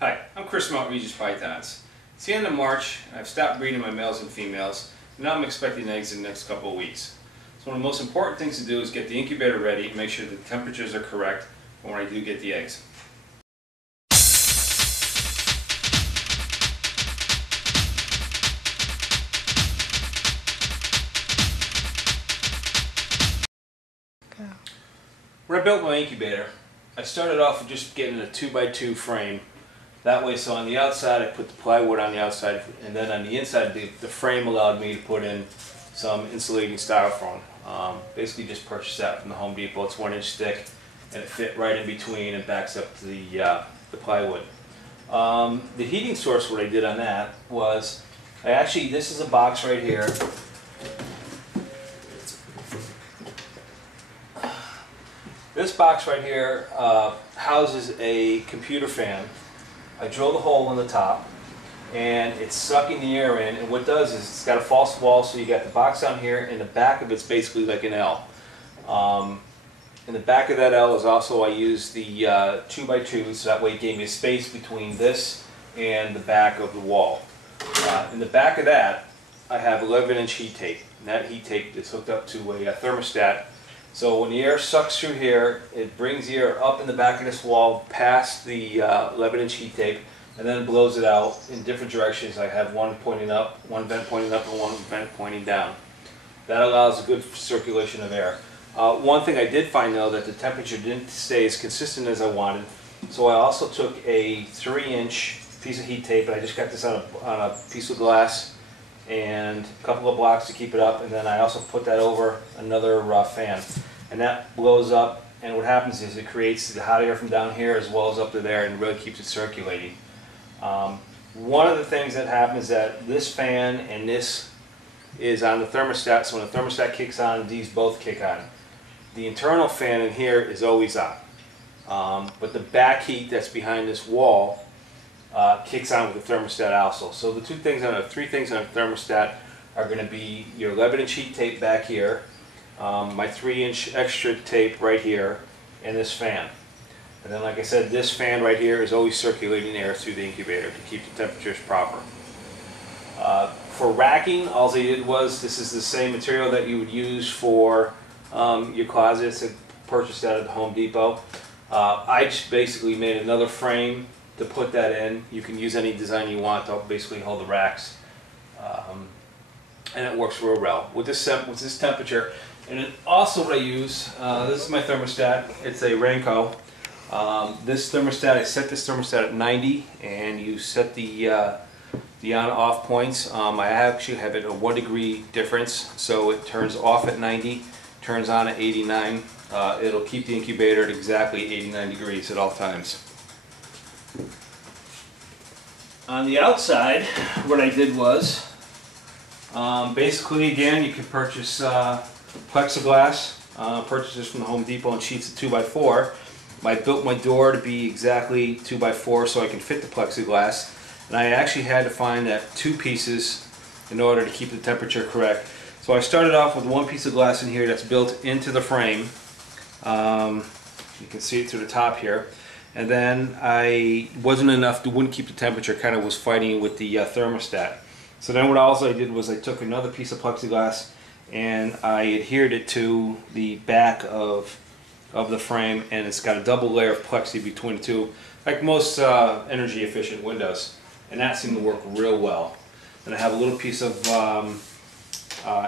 Hi, I'm Chris from Outrageous Pythons. It's the end of March, and I've stopped breeding my males and females, and now I'm expecting eggs in the next couple of weeks. So one of the most important things to do is get the incubator ready and make sure the temperatures are correct for when I do get the eggs. When I built my incubator, I started off with just getting a 2x2 frame. That way, so on the outside I put the plywood on the outside, and then on the inside the frame allowed me to put in some insulating styrofoam. Basically just purchased that from the Home Depot. It's 1 inch thick and it fit right in between and backs up to the plywood. The heating source, what I did on that was, this is a box right here. This box right here houses a computer fan. I drilled a hole in the top and it's sucking the air in, and what it does is it's got a false wall, so you got the box down here and the back of it's basically like an L. In the back of that L is also, I used the 2x2, so that way it gave me a space between this and the back of the wall. In the back of that I have 11-inch heat tape, and that heat tape is hooked up to a thermostat. So when the air sucks through here, it brings the air up in the back of this wall past the 11-inch heat tape, and then blows it out in different directions. I have one pointing up, one vent pointing up, and one vent pointing down. That allows a good circulation of air. One thing I did find though, that the temperature didn't stay as consistent as I wanted, so I also took a 3-inch piece of heat tape, and I just got this on a piece of glass and a couple of blocks to keep it up, and then I also put that over another fan, and that blows up, and what happens is it creates the hot air from down here as well as up to there, and really keeps it circulating. One of the things that happens is that this fan and this is on the thermostat, so when the thermostat kicks on, these both kick on. The internal fan in here is always on, but the back heat that's behind this wall kicks on with the thermostat also. So the three things on a thermostat are going to be your 11-inch heat tape back here, my 3-inch extra tape right here, and this fan. And then, like I said, this fan right here is always circulating air through the incubator to keep the temperatures proper. For racking, all I did was, this is the same material that you would use for your closets. I purchased that at the Home Depot. I just basically made another frame to put that in. You can use any design you want to basically hold the racks, and it works real well with this temperature. And then also what I use, this is my thermostat. It's a Renko. This thermostat, I set this thermostat at 90, and you set the on-off points. I actually have it a 1 degree difference, so it turns off at 90, turns on at 89. It'll keep the incubator at exactly 89 degrees at all times. On the outside, what I did was, basically again, you can purchase plexiglass, purchase this from the Home Depot in sheets of 2x4. I built my door to be exactly 2x4 so I can fit the plexiglass, and I actually had to find that 2 pieces in order to keep the temperature correct. So I started off with 1 piece of glass in here that's built into the frame. You can see it through the top here. And then wouldn't keep the temperature, kind of was fighting with the thermostat. So then what I did was I took another piece of plexiglass and I adhered it to the back of the frame, and it's got a double layer of plexi between the two, like most energy efficient windows, and that seemed to work real well. And I have a little piece of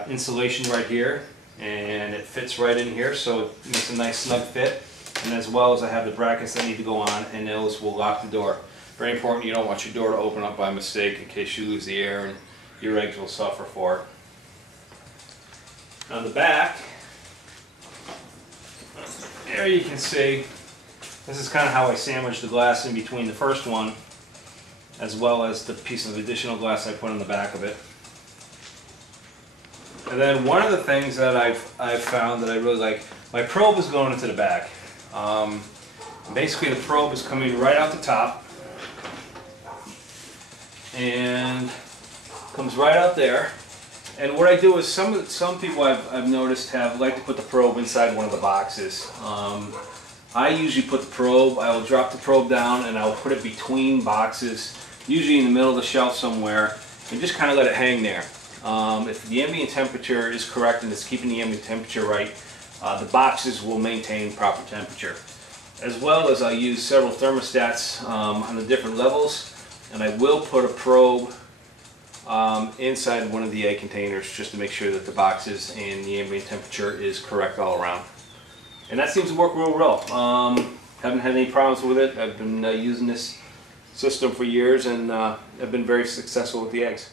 insulation right here, and it fits right in here, so it makes a nice snug fit. And as well as I have the brackets that need to go on, and those will lock the door. Very important, you don't want your door to open up by mistake in case you lose the air and your eggs will suffer for it. On the back, there you can see, this is kind of how I sandwiched the glass in between the first one, as well as the piece of additional glass I put on the back of it. And then one of the things that I've found that I really like, my probe is going into the back. Basically the probe is coming right out the top and comes right out there. And what I do is, some people I've noticed like to put the probe inside one of the boxes. I usually put the probe, I will drop the probe down and I will put it between boxes, usually in the middle of the shelf somewhere, and just kind of let it hang there. If the ambient temperature is correct and it's keeping the ambient temperature right, the boxes will maintain proper temperature. As well as I use several thermostats on the different levels, and I will put a probe inside one of the egg containers just to make sure that the boxes and the ambient temperature is correct all around. And that seems to work real well. Haven't had any problems with it. I've been using this system for years and I've been very successful with the eggs.